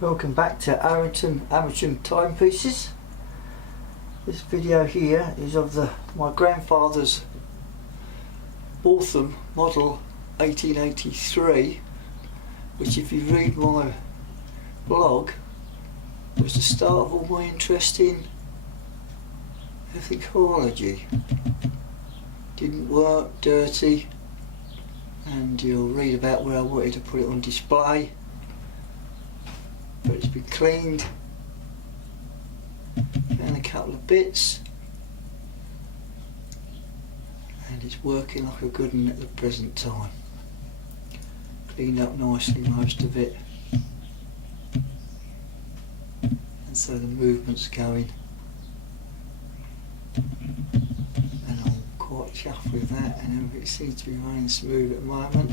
Welcome back to Arreton Timepieces. This video here is of my grandfather's Waltham model 1883, which, if you read my blog, was the start of all my interest in ecology. Didn't work, dirty, and you'll read about where I wanted to put it on display. But it's been cleaned, found a couple of bits, and it's working like a good one at the present time. Cleaned up nicely, most of it, and so the movement's going, and I'm quite chuffed with that, and everything seems to be running smooth at the moment.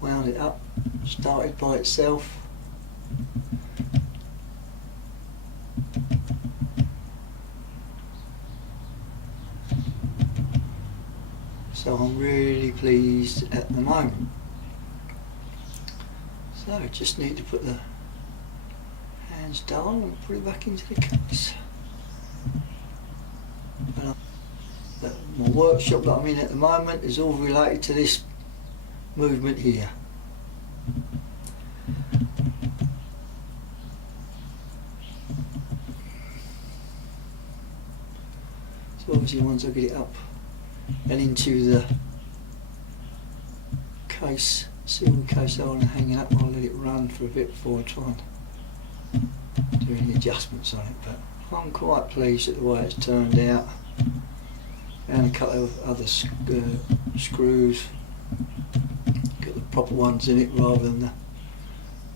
Wound it up, started by itself. So I'm really pleased at the moment. So I just need to put the hands down and put it back into the case. My workshop that I'm in at the moment is all related to this movement here. So obviously once I get it up and into the case, silver case on and hanging up, I'll let it run for a bit before I try and do any adjustments on it, but I'm quite pleased at the way it's turned out. And a couple of other screws, got the proper ones in it rather than the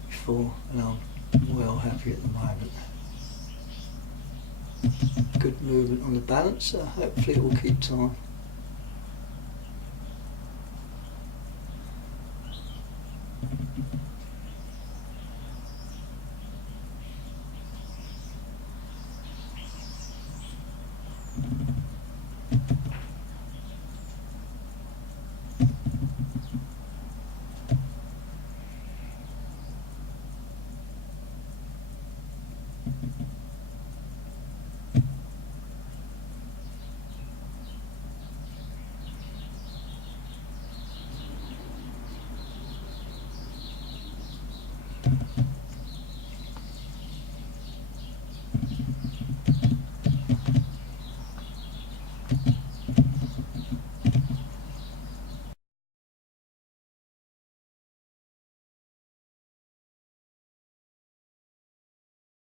before, and I'm well happy at the moment. Good movement on the balance, so hopefully it will keep time.